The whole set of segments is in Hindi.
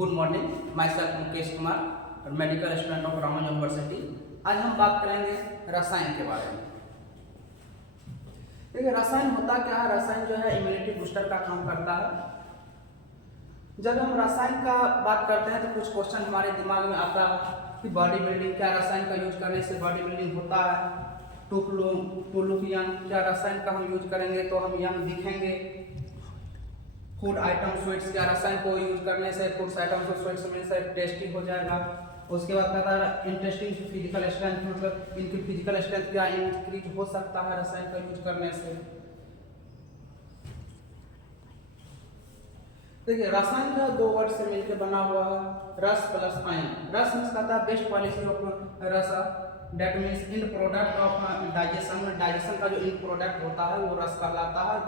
Good morning, my self Mukesh Kumar, medical student of Rama university. आज हम बात करेंगे रसायन के बारे में। देखिए, रसायन होता क्या है? रसायन जो है इम्यूनिटी बूस्टर का काम करता है। जब हम रसायन का बात करते हैं तो कुछ क्वेश्चन हमारे दिमाग में आता है कि बॉडी बिल्डिंग, क्या रसायन का यूज करने से बॉडी बिल्डिंग होता है? टू लुक यंग, क्या रसायन का हम यूज करेंगे तो हम यंग दिखेंगे? फूड आइटम स्वीट्स, क्या रसायन को यूज करने से फूड्स आइटम स्वीट्स में से टेस्टी हो जाएगा? उसके बाद कहता है इंटरेस्टिंग फिजिकल स्ट्रेंथ, मतलब इनकी फिजिकल स्ट्रेंथ क्या इंक्रीज हो सकता है रसायन का यूज करने से? देखिए, रसायन जो दो वर्ड से मिलकर बना हुआ है, रस प्लस आयन। रस मीन्स कहता है बेस्ट क्वालिटी ऑफ रस, that means in product of digestion. Digestion का जो इन प्रोडक्ट होता है वो रस कहलाता है।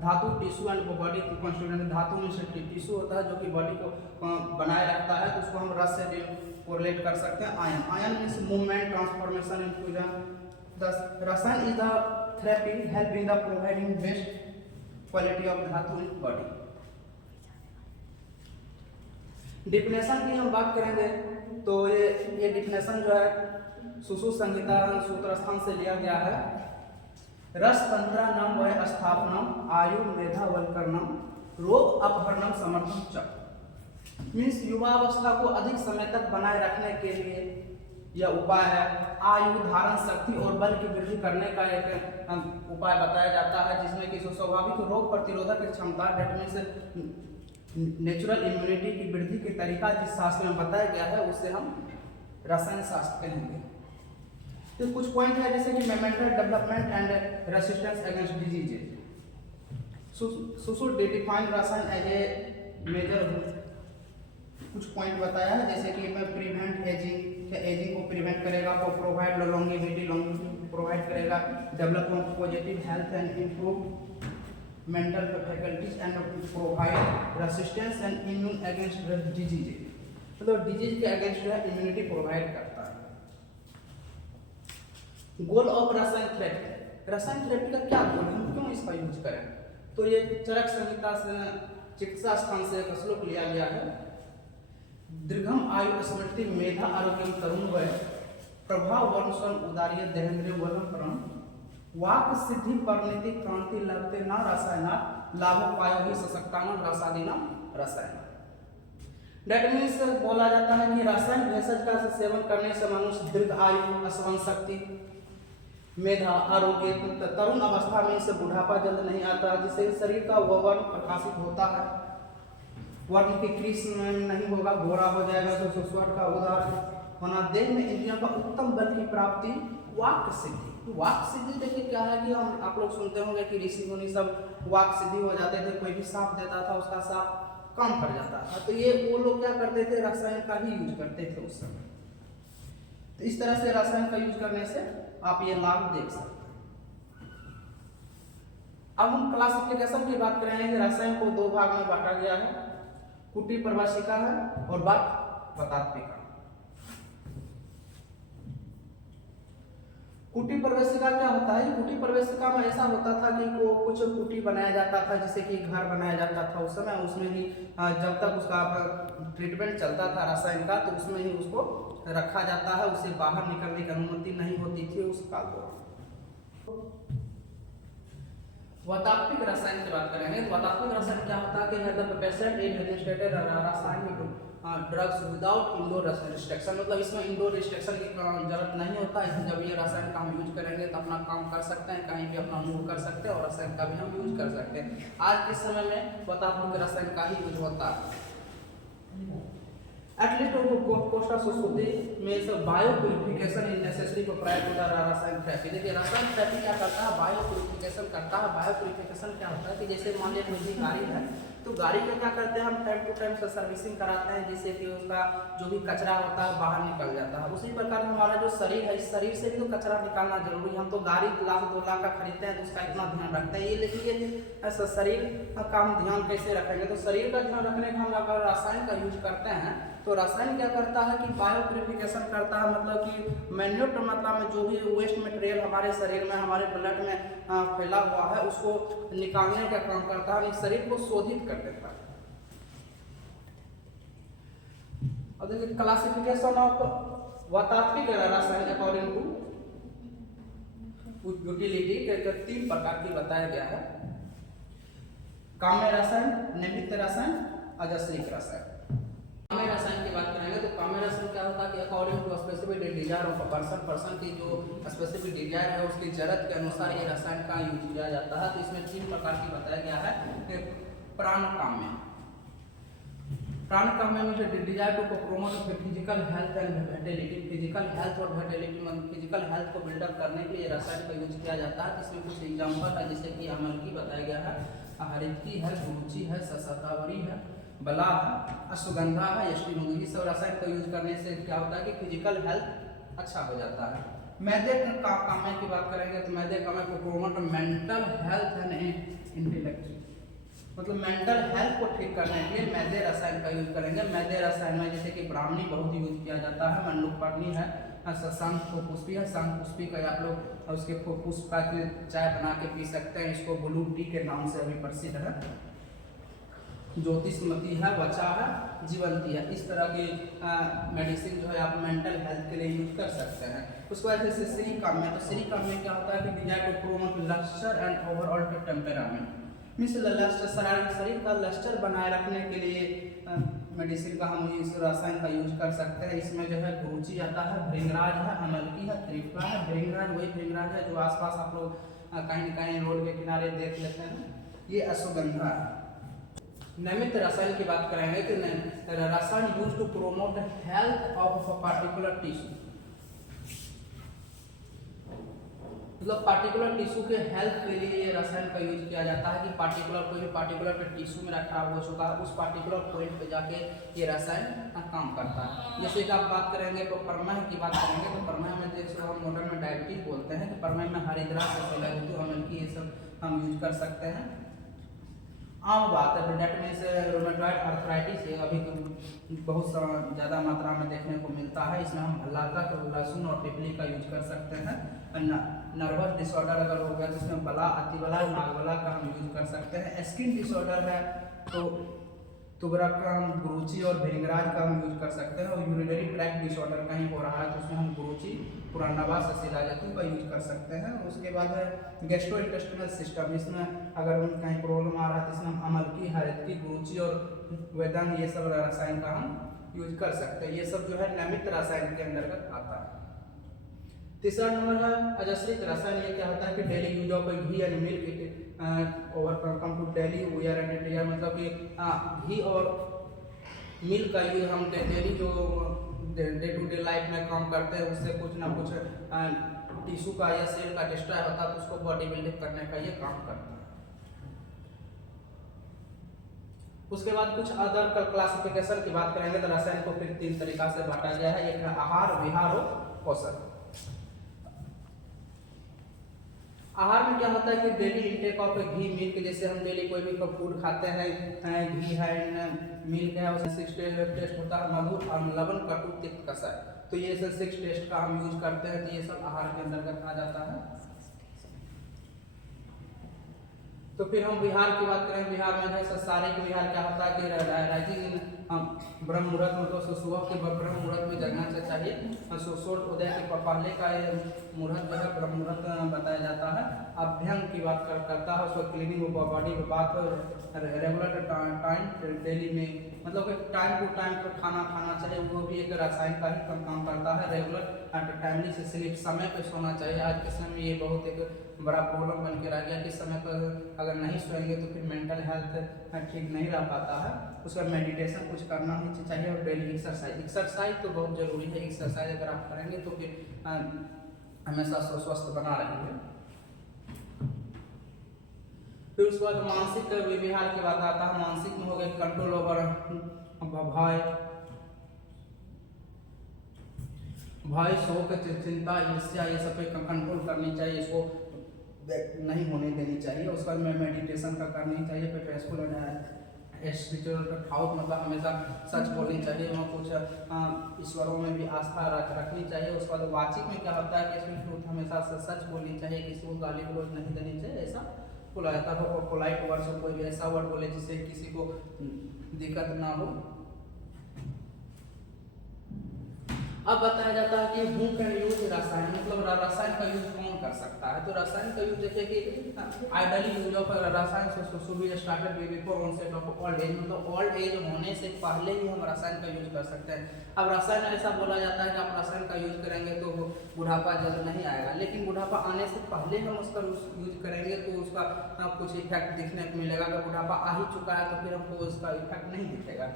धातु टिश्यू एंड बॉडी की कॉन्स्टिट्यूएंट, धातु मीन्स टिश्यू होता है जो कि बॉडी को बनाए रखता है, तो उसको हम रस से कोरिलेट कर सकते हैं। Ion, ion means movement, transformation, infusion. दस, रसायन is the therapy help in the providing best quality of धातु इन बॉडी। डिफिनेशन की हम बात करेंगे तो ये डिफिनेशन जो है सुश्रुत संहिता सूत्र स्थान से लिया गया है। रस तंत्राणाम व स्थापनम आयु मेधावल्करणम रोग अपहरणम समर्थन च। मीन्स युवावस्था को अधिक समय तक बनाए रखने के लिए यह उपाय है। आयु, धारण शक्ति और बल की वृद्धि करने का एक उपाय बताया जाता है, जिसमें कि स्वाभाविक रोग प्रतिरोधक क्षमता, डेट मीन्स नेचुरल इम्यूनिटी की वृद्धि के तरीका जिस शास्त्र में बताया गया है उसे हम रसायन शास्त्र कहेंगे। तो कुछ पॉइंट है जैसे कि mental development and resistance against diseases. Sushruta define rasayana as a major. कुछ पॉइंट बताया है जैसे कि मैं प्रिवेंट एजिंग, एजिंग को प्रिवेंट करेगा, को प्रोवाइड लॉन्गेविटी प्रोवाइड करेगा, develop positive health and improve mental faculties and provide resistance and immune against disease। मतलब डिजीज के अगेंस्ट जो है इम्यूनिटी प्रोवाइड करता है। गोल ऑफ रसायन थेरेपी, रसायन थेरेपी का क्या गोल, हम क्यों इसका यूज करें? तो ये चरक संहिता से चिकित्सा स्थान से एक श्लोक लिया गया है। दीर्घम आयु स्मृति मेधा आरोग्यम तरुण वय प्रभाव वंशन उदार्य देहेंद्रिय वलम परम वाक सिद्धि परिणति क्रांति लगते न रसायन लाभ पायो ही सशक्तान रसादीना रसायन। डेट मीन्स बोला जाता है कि रासायनिक भेषज का सेवन करने से मनुष्य दीर्घ आयु, स्मरण शक्ति, मेधा, आरोग्य, तरुण अवस्था में से बुढ़ापा जल्द नहीं आता, जिससे शरीर का वर्ण प्रकाशित होता है, वर्ण की कृष्ण नहीं होगा, गोरा हो जाएगा, तो स्वर का उदार होना, देह में इंद्रियों का उत्तम बल की प्राप्ति, वाक सिद्धि। वाक सिद्धि देखिए क्या है कि हम आप लोग सुनते होंगे कि ऋषि मुनि सब वाक सिद्धि हो जाते थे, कोई भी सांप देता था उसका सांप कम पड़ जाता था, तो ये वो लोग क्या करते थे, रसायन का ही यूज करते थे उस समय। तो इस तरह से रसायन का यूज करने से आप ये लाभ देख सकते हैं। अब हम क्लासिफिकेशन की बात करेंगे कि रसायन को दो भाग में बांटा गया है, कुटी प्रवासिका है और बतात्विका। कुटी प्रवेशिका क्या होता है? कुटी प्रवेशिका में ऐसा होता था कि कुछ कुटी बनाया जाता था, जैसे कि घर बनाया जाता था उस समय, उसमें ही जब तक उसका ट्रीटमेंट चलता था रसायन का, तो उसमें ही उसको रखा जाता है, उसे बाहर निकलने की अनुमति नहीं होती थी उस काल दौरान। वातात्विक रसायन की बात करेंगे तो वातात्विक रसायन क्या होता है कि पेशेंट इन रजिस्टर्ड रासायनिक ड्रग्स विदाउट इंडोर रिस्ट्रिक्शन, मतलब इसमें इंडोर रिस्ट्रिक्शन की जरूरत नहीं होता है। जब ये रसायन का हम यूज करेंगे तो अपना काम कर सकते हैं, कहीं भी अपना मूव कर सकते हैं और रसायन का भी हम यूज कर सकते हैं। आज के समय में वातात्विक रसायन का ही यूज होता है। एटलीस्ट कोष्ठा सुश्रुति में bio purification is necessary for prior to the rasayana therapy. देखिए, रसायन थेरेपी क्या करता है, बायो प्यूरिफिकेशन करता है। बायो प्यूरिफिकेशन क्या होता है कि जैसे मान लीजिए कोई गाड़ी है, तो गाड़ी में क्या करते हैं हम टाइम टू टाइम से सर्विसिंग कराते हैं, जिससे कि उसका जो भी कचरा होता है बाहर निकल जाता है। उसी प्रकार हमारा जो शरीर है, इस शरीर से भी तो कचरा निकालना जरूरी है। हम तो गाड़ी लाख 2 लाख का खरीदते हैं तो उसका इतना ध्यान रखते हैं, ये लेकिन ये शरीर का हम ध्यान कैसे रखेंगे? तो शरीर का ध्यान रखने का हम अगर रसायन का यूज करते हैं तो रसायन क्या करता है कि बायो प्यूरिफिकेशन करता है, मतलब कि मैन्यूट मतलब में जो भी वेस्ट मटेरियल हमारे शरीर में, हमारे ब्लड में फैला हुआ है उसको निकालने का काम करता है, शरीर को शोधित कर देता है। अब देखिए क्लासिफिकेशन ऑफ वातात्विक रसायन अकॉर्डिंग टू यूटिलिटी के 3 प्रकार की बताया गया है। काम्य रसायन, निमित्त रसायन, अजस्रिक रसायन। काम्य रसायन की बात करेंगे तो काम्य रसायन क्या होता है कि according to specific desire of person की जो स्पेसिफिक डिजायर है उसकी जरूरत के अनुसार ये रसायन का यूज किया जाता है। तो इसमें 3 प्रकार की बताया गया है कि प्राणकाम्य, प्राणकाम्य में जो desire to promote physical health and vitality, physical health और विटालिटी मतलब फिजिकल हेल्थ को बिल्डअप करने के लिए रसायन का यूज किया जाता है। इसमें कुछ एग्जांपल है जैसे कि अमलकी बताया गया है, हरितकी है, गुरुची है, सतावरी है, बला है, अश्वगंधा है, यष्टिमुंगी। ये सब रसायन का यूज करने से क्या होता है कि फिजिकल हेल्थ अच्छा हो जाता है। मैदे का काम्य की बात करेंगे तो मैदे काम्य को promote mental health and intellect मतलब मेंटल हेल्थ को ठीक करने के लिए मैदे रसायन का यूज करेंगे। मैदे रसायन में जैसे कि ब्राह्मणी बहुत यूज किया जाता है, मंडूकपर्णी है, शंख पुष्पी है, शंख पुष्पी का आप लोग उसके पुष्प का चाय बना के पी सकते हैं। इसको ब्लू टी के नाम से अभी प्रसिद्ध है। ज्योतिषमती है, वचा है, जीवंती है। इस तरह की मेडिसिन जो है आप मेंटल हेल्थ के लिए यूज कर सकते हैं। उसके बाद जैसे श्री काम्य, तो श्री काम्य क्या होता है कि desire to promote lustre and overall temperament means lustre, शरीर का लस्टर बनाए रखने के लिए मेडिसिन का हम इस रसायन का यूज कर सकते हैं। इसमें जो है गुरुची आता है, भृंगराज है, अमलकी है, त्रिफला है। भृंगराज वही भृंगराज है जो आसपास आप लोग कहीं न कहीं रोड के किनारे देख लेते हैं। ये अश्वगंधा है। निमित्त रसायन की बात करेंगे तो rasayana use to promote health of a particular tissue, मतलब पार्टिकुलर टिश्यू के हेल्थ के लिए ये रसायन का यूज किया जाता है कि पार्टिकुलर कोई भी पार्टिकुलर टिश्यू में रखा हो चुका है, उस पार्टिकुलर पॉइंट पे जाके ये रसायन काम करता है। जैसे कि आप बात करेंगे तो प्रमेह की बात करेंगे तो प्रमेह में जैसे हम मॉडर्न में डायबिटीज बोलते हैं कि प्रमेह में हरिद्रा से सिलाइटू अमलकी ये सब हम यूज कर सकते हैं। आम बात है डेट मीन्स रोमेटॉइड आर्थराइटिस ये अभी बहुत ज़्यादा मात्रा में देखने को मिलता है। इसमें हम भल्लातक, लहसुन और पिपली का यूज कर सकते हैं। नर्वस डिसऑर्डर अगर हो गया तो इसमें बला, अतिबला, नागबला का हम यूज कर सकते हैं। स्किन डिसऑर्डर है तो तुगरा का हम गुरुची और भृंगराज का हम यूज कर सकते हैं। और यूरिनरी ट्रैक्ट डिसऑर्डर कहीं हो रहा है तो उसमें हम गुरुची, पुरानावा, ससिलाजतु का यूज कर सकते हैं। उसके बाद गैस्ट्रो इंटेस्टिनल सिस्टम, इसमें अगर कहीं प्रॉब्लम आ रहा है तो इसमें हम अमलकी, हरितकी, गुरुची और वेदांग ये सब रसायन का हम यूज कर सकते हैं। ये सब जो है निमित्त रसायन के अंतर्गत आता है। तीसरा नंबर है अजस्रित रसायन। ये क्या होता है कि daily use of ghee and milk overcome to daily wear and tear, मतलब कि घी और मिल्क का यूज हम डेली जो डे टू डे लाइफ में काम करते हैं उससे कुछ ना कुछ टिश्यू का या सेल का डिस्ट्रॉय होता है तो उसको बॉडी बिल्डिंग करने का ये काम करता है। उसके बाद कुछ अदर क्लासिफिकेशन की बात करेंगे तो रसायन को फिर 3 तरीका से बांटा गया है। एक है आहार, विहार और पोषण। आहार में क्या होता है कि daily intake of ghee, milk, जैसे हम डेली कोई भी फूड खाते हैं, घी है, मिल्क है, उसमें 6 टेस्ट होता है, मधुर, लवण, कटु, तिक्त, कषाय। तो ये सब 6 टेस्ट का हम यूज करते हैं। तो ये सब आहार के अंतर्गत आ जाता है। तो फिर हम विहार की बात करें, विहार में जैसे शारीरिक विहार क्या होता है कि राइजिंग ब्रह्म मुहूर्त मतलब सुबह के ब्रह्म मुहूर्त में जगना चाहिए। सूर्य उदय के पहले का मुहूर्त जो है ब्रह्म मुहूर्त बताया जाता है। अभ्यंग की बात करता है, उसको क्लीनिंग बॉडी बात, रेगुलर टाइम डेली में मतलब कि टाइम टू टाइम पर खाना खाना चाहिए, वो भी एक रसायन का ही काम करता है। रेगुलर टाइमली से स्लीप, समय पे सोना चाहिए। आज के समय में ये बहुत एक बड़ा प्रॉब्लम बन के रह गया कि समय पर अगर नहीं सोएंगे तो फिर मेंटल हेल्थ ठीक नहीं रह पाता है। उसका मेडिटेशन कुछ करना ही चाहिए और डेली एक्सरसाइज तो बहुत जरूरी है। एक्सरसाइज अगर आप करेंगे तो फिर हमेशा स्वस्थ बना रहेंगे। फिर उसके बाद मानसिक विहार की बात आता है। मानसिक में हो गए कंट्रोल ओवर भय, शोक, चिंता, ईर्ष्या, ये सब पे कंट्रोल करनी चाहिए, इसको नहीं होने देनी चाहिए। उसका में मेडिटेशन का करनी चाहिए। फिर स्ट्रेसफुल स्पिरिचुअल थाउट मतलब हमेशा सच बोलनी चाहिए, वहाँ कुछ ईश्वरों में भी आस्था रखनी चाहिए। उसके बाद वाचिक में क्या होता है कि इसमें ट्रूथ हमेशा सच बोलनी चाहिए, किसी को गाली गलौज नहीं देनी चाहिए, ऐसा बोला जाता है। पोलाइट वर्ड से कोई भी ऐसा वर्ड बोले जिससे किसी को दिक्कत ना हो। अब बताया जाता है कि हु कैन यूज रसायन, मतलब रसायन का यूज कौन कर सकता है। तो रसायन का यूज देखिए कि ideally use of rasayana should be started before onset of old age, मतलब ओल्ड एज होने से पहले ही हम रसायन का यूज कर सकते हैं। अब रसायन ऐसा बोला जाता है कि आप रसायन का यूज करेंगे तो बुढ़ापा जल्द नहीं आएगा, लेकिन बुढ़ापा आने से पहले हम उसका यूज करेंगे तो उसका कुछ इफेक्ट दिखने को मिलेगा। अगर बुढ़ापा आ ही चुका है तो फिर हमको उसका इफेक्ट नहीं दिखेगा।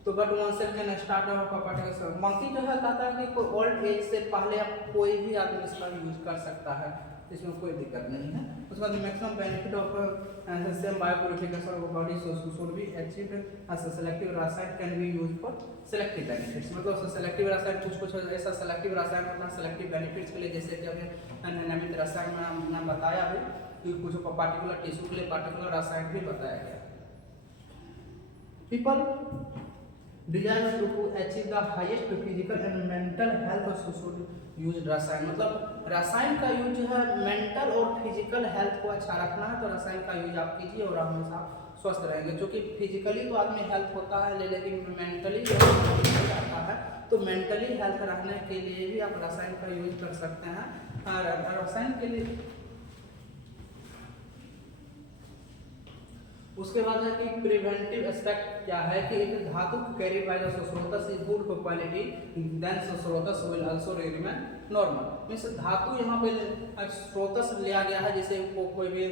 तो but onset can start of particle, बाकी जो है कहता है कि कोई ओल्ड एज से पहले आप कोई भी आदमी इसका यूज कर सकता है, इसमें कोई दिक्कत नहीं है। उसके बाद maximum benefit of same biopurification of body should be achieved as selective रसायन can be used for selective benefits, मतलब सेलेक्टिव रसायन कुछ ऐसा सेलेक्टिव रसायन होता है सेलेक्टिव बेनिफिट्स के लिए, जैसे कि अभी नियमित रसायन में हमने बताया है कि कुछ पर्टिकुलर टिश्यू के लिए पर्टिकुलर रसायन भी बताया गया। People desire to achieve the highest physical and mental health should use rasayana, मतलब रसायन का यूज जो है मेंटल और फिजिकल हेल्थ को अच्छा रखना है तो रसायन का यूज आप कीजिए और हमेशा स्वस्थ रहेंगे। जो कि फिजिकली तो आदमी हेल्थ होता है लेकिन मेंटली रहता है, तो मेंटली हेल्थ रहने के लिए भी आप रसायन का यूज कर सकते हैं। रसायन के लिए उसके बाद है कि प्रिवेंटिव एस्पेक्ट क्या है कि एक धातु कैरी बाय द स्रोतस is good for quality then स्रोतस will also remain normal, means धातु यहाँ पे स्रोतस लिया गया है, जैसे कोई भी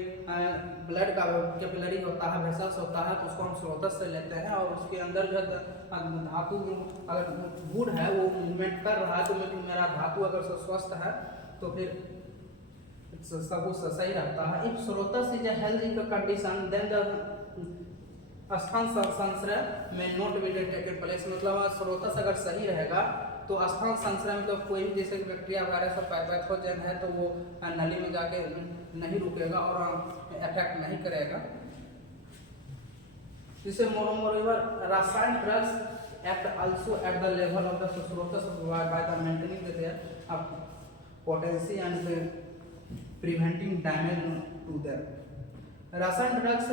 ब्लड का कैपिलरी होता है, वेसल्स होता है तो उसको हम स्रोतस से लेते हैं और उसके अंदर जो धातु अगर गुड है वो मूवमेंट कर रहा है तो मेरा धातु अगर स्वस्थ है तो फिर सब कुछ सही रहता है। इफ स्रोतस is a healthy condition then the स्थान संश्रय में नॉट बी टेकन प्लेस, मतलब स्रोतस अगर सही रहेगा तो स्थान संश्रय मतलब कोई भी जैसे बैक्टीरिया वायरस और पैथोजन है तो वो नली में जाके नहीं रुकेगा और इफेक्ट नहीं करेगा। जिससे मोरोमोर रासायनिक drugs act also at the level of the स्रोतस by the maintaining their potency and preventing damage to their. रासायन ड्रग्स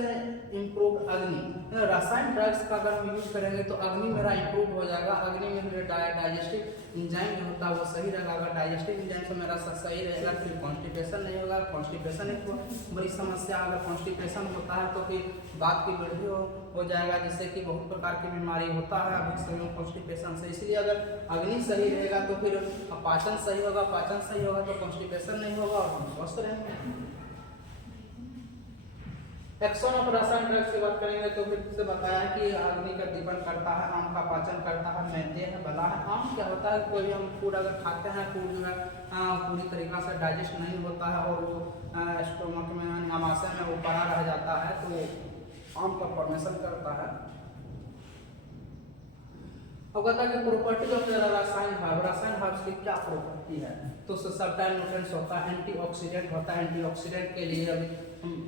इम्प्रूव अग्नि, रासायन ड्रग्स का अगर हम यूज करेंगे तो अग्नि मेरा इम्प्रूव हो जाएगा, अग्नि में मेरे डाइजेस्टिव इंजाइम जो होता है वो सही रहेगा, अगर डाइजेस्टिव इंजाइम से मेरा सही रहेगा फिर कॉन्स्टिपेशन नहीं होगा। कॉन्स्टिपेशन एक बड़ी समस्या, अगर कॉन्स्टिपेशन होता है तो फिर बात की वृद्धि हो जाएगा, जिससे कि बहुत प्रकार की बीमारी होता है अभी समय कॉन्स्टिपेशन से। इसलिए अगर अग्नि सही रहेगा तो फिर पाचन सही होगा, पाचन सही होगा तो कॉन्स्टिपेशन नहीं होगा और हम स्वस्थ रहेंगे। एक्शन ऑफ रासायन ड्रग्स की बात करेंगे तो फिर से बताया कि अग्नि का दीपन करता है, आम का पाचन करता है, मैदे है बला है। आम क्या होता है, कोई भी हम फूड अगर खाते हैं फूड जो है पूरी तरीक़ा से डाइजेस्ट नहीं होता है और वो स्टोमक में आमाशय में वो पड़ा रह जाता है तो आम का फॉर्मेशन करता है। अब कहता है कि प्रॉपर्टी ऑफ रासायन हर्ब, रासायन हर्ब्स की क्या प्रॉपर्टी है, तो सब्टाइल न्यूट्रिएंट्स होता है, एंटीऑक्सीडेंट होता है, एंटीऑक्सीडेंट के लिए अभी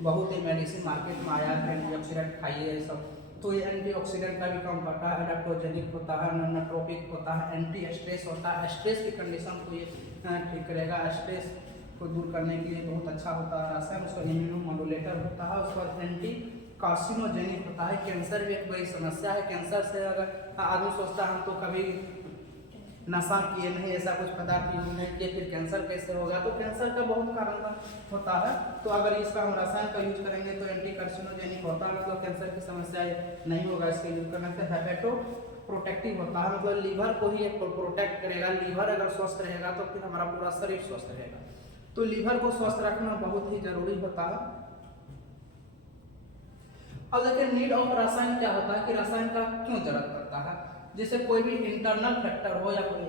बहुत ही मेडिसिन मार्केट में आया है, एंटीऑक्सीडेंट खाइए ये सब, तो ये एंटीऑक्सीडेंट का भी काम करता है, एडाप्टोजेनिक होता है, नोट्रोपिक होता है, एंटी स्ट्रेस होता है, स्ट्रेस की कंडीशन को ये ठीक करेगा, स्ट्रेस को दूर करने के लिए बहुत अच्छा होता है रासायन। उसका इम्यूनोमोडुलेटर होता है, उसके बाद एंटी कार्सिनोजेनिक होता है, कैंसर भी एक बड़ी समस्या है। कैंसर से अगर आदमी सोचता है हम तो कभी नशा किए नहीं, ऐसा कुछ पदार्थ यूज नहीं किए फिर कैंसर कैसे होगा, तो कैंसर का बहुत कारण होता है। तो अगर इसका हम रसायन का यूज करेंगे तो एंटी कार्सिनोजेनिक होता है, मतलब कैंसर की समस्या नहीं होगा इसके यूज करने से। हेपेटो प्रोटेक्टिव होता है, मतलब लीवर को ही प्रोटेक्ट करेगा, लीवर अगर स्वस्थ रहेगा तो फिर हमारा पूरा शरीर स्वस्थ रहेगा, तो लीवर को स्वस्थ रखना बहुत ही जरूरी होता है। अब देखिए नीड ऑफ रासायन क्या होता है कि रासायन का क्यों जरूरत पड़ता है, जैसे कोई भी इंटरनल फैक्टर हो या कोई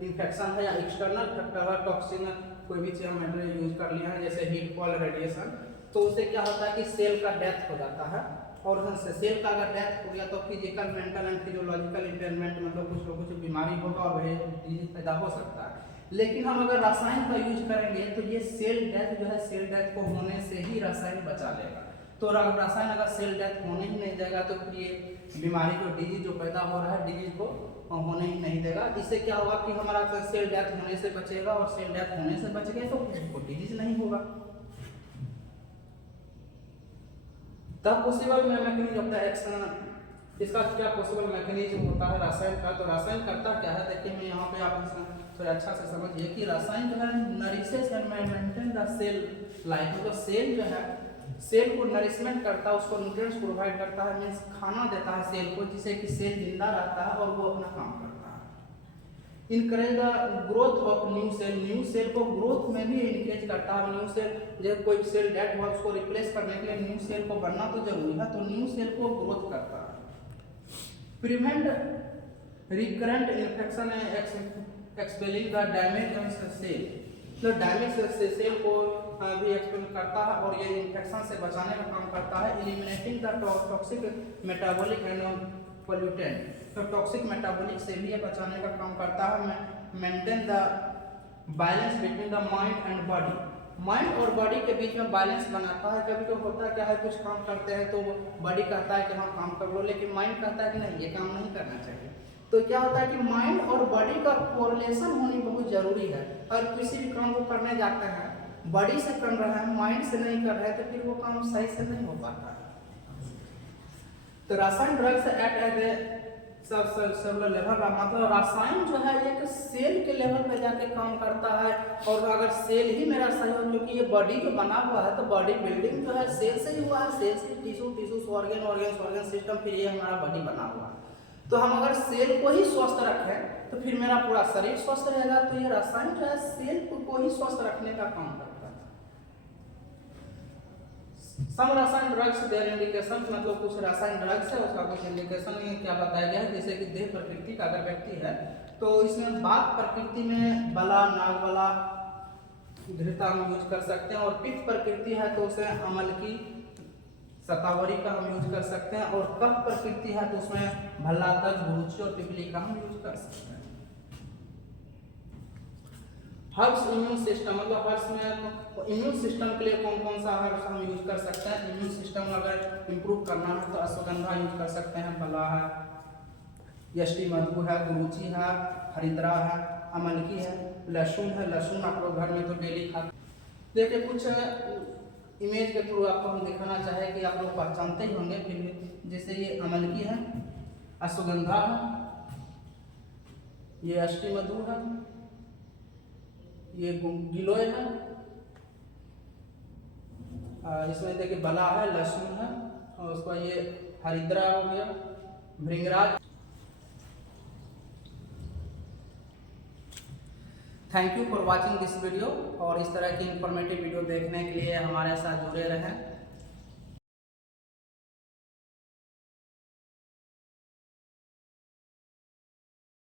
इन्फेक्शन है या एक्सटर्नल फैक्टर है, टॉक्सिन कोई भी चीज हम यूज कर लिया है जैसे हीट फॉल रेडिएशन, तो उससे क्या होता है कि सेल का डेथ हो जाता है और सेल का अगर डेथ हो गया तो physical mental and physiological impairment मतलब कुछ न कुछ बीमारी होगा और वह डिजीज पैदा हो सकता है। लेकिन हम अगर रसायन का यूज करेंगे तो ये सेल डेथ जो है सेल डेथ को होने से ही रसायन बचा लेगा, तो रसायन अगर सेल डेथ होने ही नहीं देगा तो फिर ये बीमारी जो डिजीज जो पैदा हो रहा है डिजीज को होने ही नहीं देगा। इससे क्या होगा कि हमारा सेल डेथ होने से बचेगा और सेल डेथ होने से बच गए तो डिजीज नहीं होगा। तब पॉसिबल में मैकेनिज्म ऑफ द एक्शन इसका क्या पॉसिबल मैकेनिज्म होता है रासायन का। तो रासायन करता क्या है, देखिए मैं यहाँ पे आप थोड़ा अच्छा से समझिए कि रासायन जो है nourishes and maintain the cell life, मतलब सेल जो है सेल को नरिशमेंट करता है, उसको न्यूट्रिएंट्स प्रोवाइड करता है, मीन्स खाना देता है सेल को, जिससे कि सेल जिंदा रहता है और वो अपना काम करता है। Encourage the growth of new cell को ग्रोथ में भी इनकरेज करता है। न्यू सेल जब कोई सेल डेड हुआ उसको रिप्लेस करने के लिए न्यू सेल को बनना तो जरूरी है, तो न्यू सेल को ग्रोथ करता है। Prevent recurrent infection expelling the damage cell, तो डैमेज सेल को भी एक्सपेल करता है और ये इन्फेक्शन से बचाने का काम करता है। Eliminating the toxic metabolic and pollutant, तो टॉक्सिक मेटाबॉलिक से भी ये बचाने का काम करता है। Maintain the balance between the mind and body, mind और बॉडी के बीच में बैलेंस बनाता है। कभी तो होता क्या है, कुछ काम करते हैं तो बॉडी कहता है कि हाँ काम कर लो, लेकिन माइंड कहता है कि नहीं ये काम नहीं करना चाहिए। तो क्या होता है कि माइंड और बॉडी का कोरिलेशन होनी बहुत जरूरी है। और किसी भी काम को करने जाते हैं बॉडी से कर रहा है, माइंड से नहीं कर रहा है, तो फिर वो काम सही से नहीं हो पाता है। तो रासायन drugs act as a sub level, मतलब रासायन जो है एक सेल के लेवल पे जाके काम करता है। और अगर सेल ही मेरा सही हो, क्योंकि ये बॉडी जो बना हुआ है तो बॉडी बिल्डिंग जो है सेल से ही हुआ है, सेल से टिश्यू ऑर्गन सिस्टम, फिर ये हमारा बॉडी बना हुआ है। तो हम अगर सेल को ही स्वस्थ रखें तो फिर मेरा पूरा शरीर स्वस्थ रहेगा। तो ये रासायन जो है सेल को ही स्वस्थ रखने का काम करता है। सम रासायन ड्रग्स देयर इंडिकेशन, मतलब कुछ रासायन ड्रग्स है उसका कुछ इंडिकेशन में क्या बताया गया है। जैसे कि देह प्रकृति का अगर व्यक्ति है तो इसमें बात प्रकृति में बला, नागबला, घृता हम यूज कर सकते हैं। और पित्त प्रकृति है तो उसे अमल की, शतावरी का हम यूज कर सकते हैं। और कफ प्रकृति है तो उसमें भल्ला, तज, गुरुची और पिपली का हम यूज कर सकते हैं। हर्ब्स इम्यून सिस्टम, मतलब हर्ब्स में इम्यून सिस्टम के लिए कौन कौन सा हर्ब्स हम यूज कर सकते हैं। इम्यून सिस्टम अगर इम्प्रूव करना है तो अश्वगंधा यूज कर सकते हैं, भला है, यष्टि मधु है, गुरुची है, हरिद्रा है, अमलकी है, लहसुन है। लहसुन आप लोग घर में तो डेली खाते। देखिए कुछ इमेज के थ्रू आपको हम दिखाना चाहे कि आप लोग पहचानते ही होंगे फिर भी। जैसे ये अमलकी है, अश्वगंधा है, ये यष्टि मधु है, ये गिलोय है, इसमें देखिए बला है, लहसुन है, और उसका ये हरिद्रा हो गया, भृंगराज। Thank you for watching this video, और इस तरह की इंफॉर्मेटिव वीडियो देखने के लिए हमारे साथ जुड़े रहें।